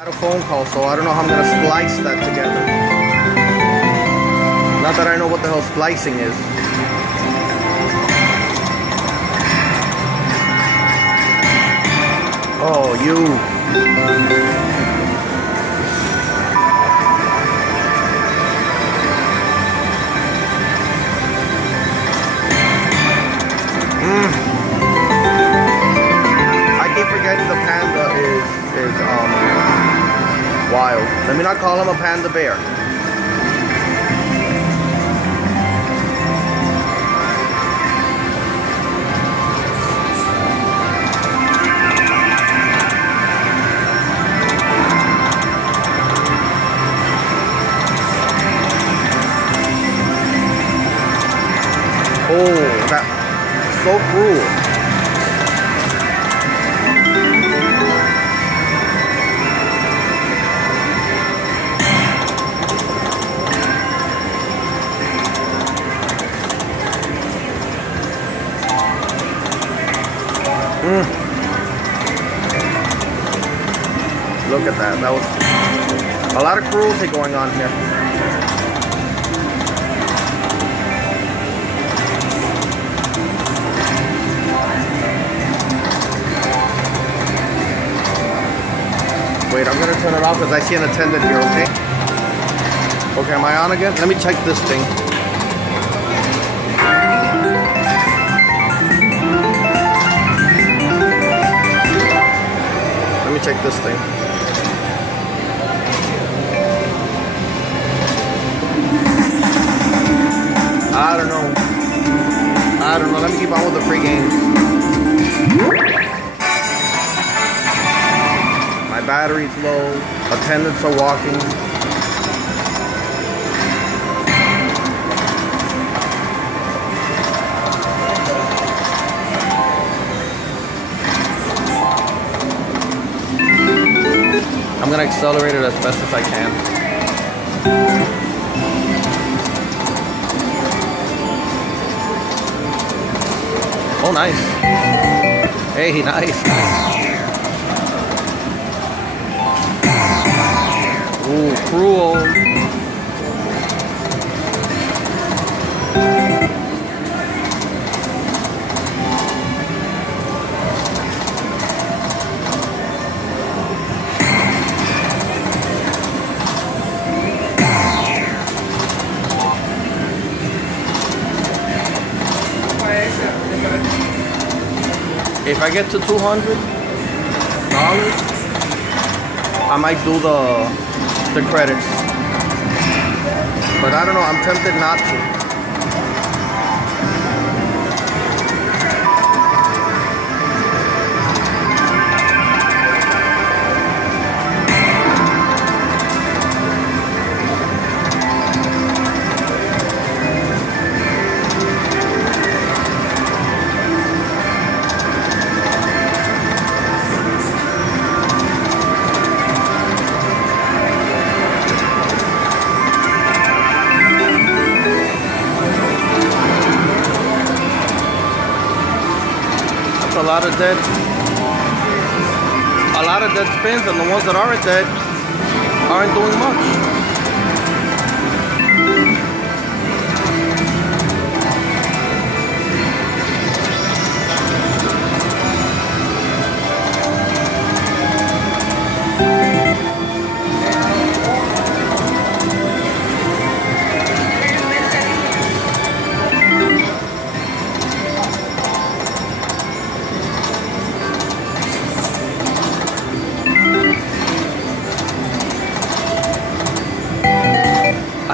I had a phone call, so I don't know how I'm gonna splice that together. Not that I know what the hell splicing is. Oh, you. I keep forgetting the panda is wild. Let me not call him a panda bear. Oh, that's so cruel. Look at that. That was a lot of cruelty going on here. Wait, I'm gonna turn it off because I see an attendant here, okay? Okay, am I on again? Let me check this thing. Let me check this thing. I don't know. Let me keep on with the free games. My battery's low. Attendants are walking. I'm gonna accelerate it as best as I can. Oh, nice. Hey, nice. Ooh, cruel. If I get to $200, I might do the credits. But I don't know, I'm tempted not to. A lot of dead spins, and the ones that aren't dead aren't doing much.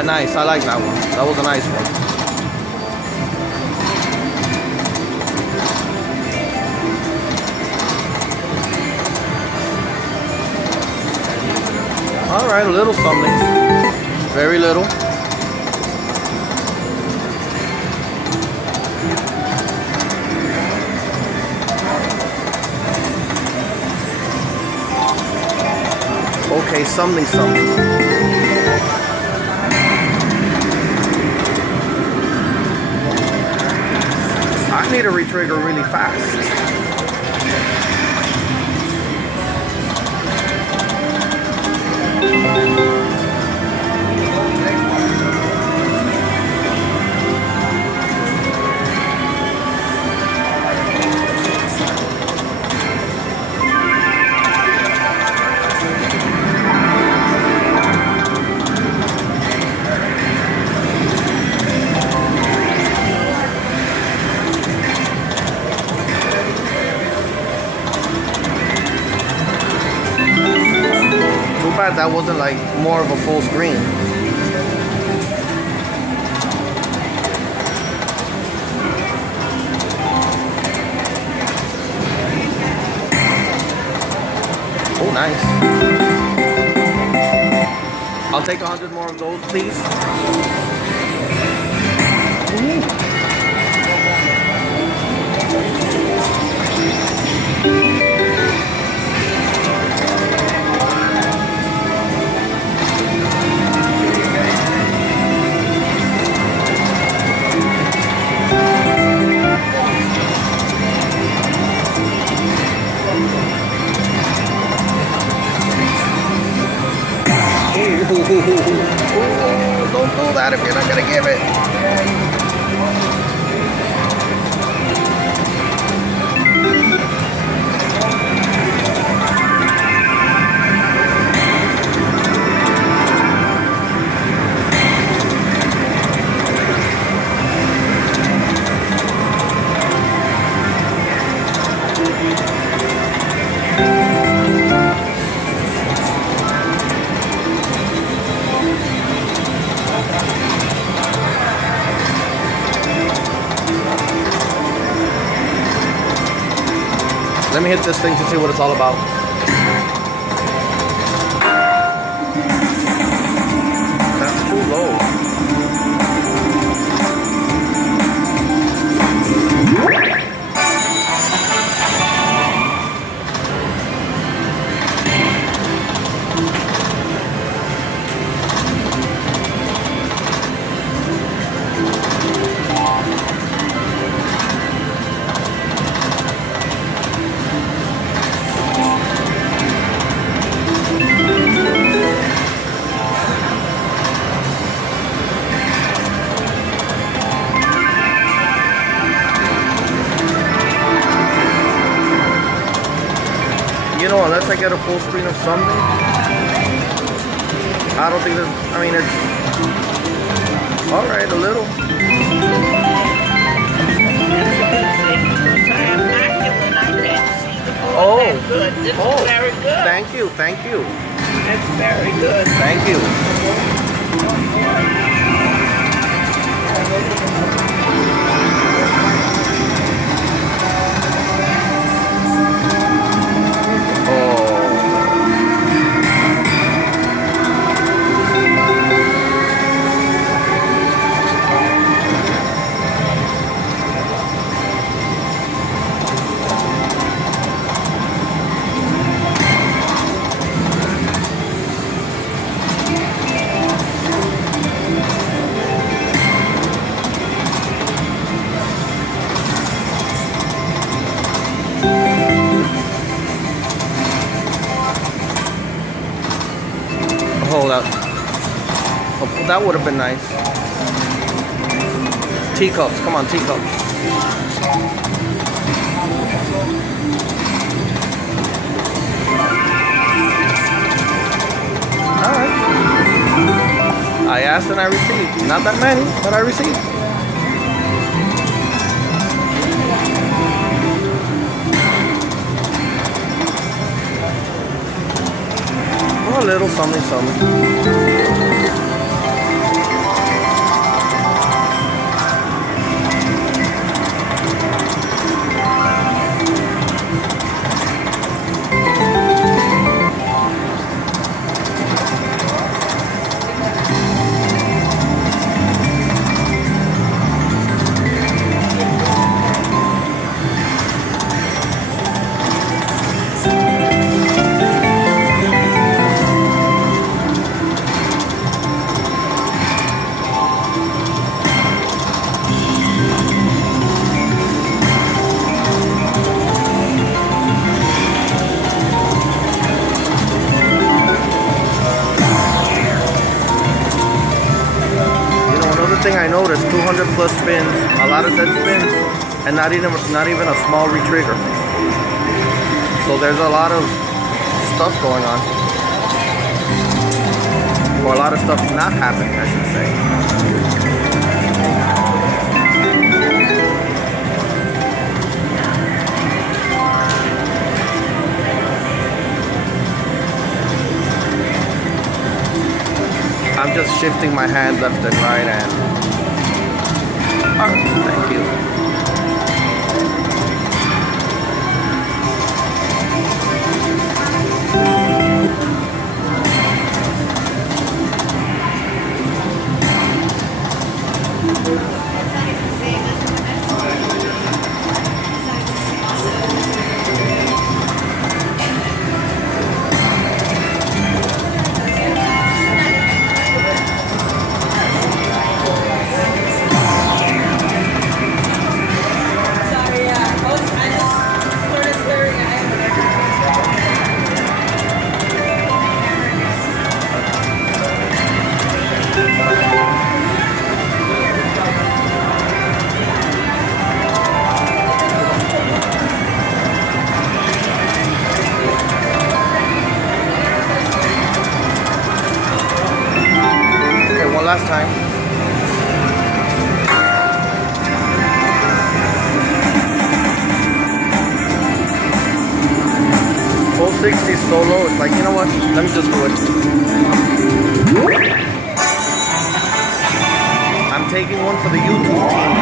Nice, I like that one. That was a nice one. All right, a little something. Very little. Okay, something. I need to retrigger really fast. bad that wasn't like more of a full screen. Oh, nice. I'll take 100 more of those, please. Ooh, don't do that if you're not gonna give it. Let me hit this thing to see what it's all about. That's too low. You know, unless I get a full screen of something, I don't think there's, I mean, it's alright, a little. Oh, good. This is very good. Thank you, thank you. That's very good. Thank you. Oh, that would have been nice. Teacups, come on, teacups. Alright. I asked and I received. Not that many, but I received. A little something, something. Thing I noticed, 200 plus spins, a lot of dead spins, and not even a small retrigger. So there's a lot of stuff going on, or a lot of stuff not happening, I should say. I'm just shifting my hand left and right and... Oh, thank you. Last time. Full 60 is so low. It's like, you know what? Let me just do it. I'm taking one for the YouTube team.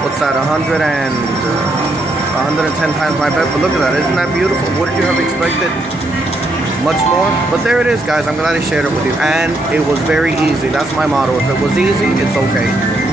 What's that, 110 times my bet, but look at that, isn't that beautiful? What did you have expected? Much more? But there it is, guys. I'm glad I shared it with you, and it was very easy. That's my motto. If it was easy, it's okay.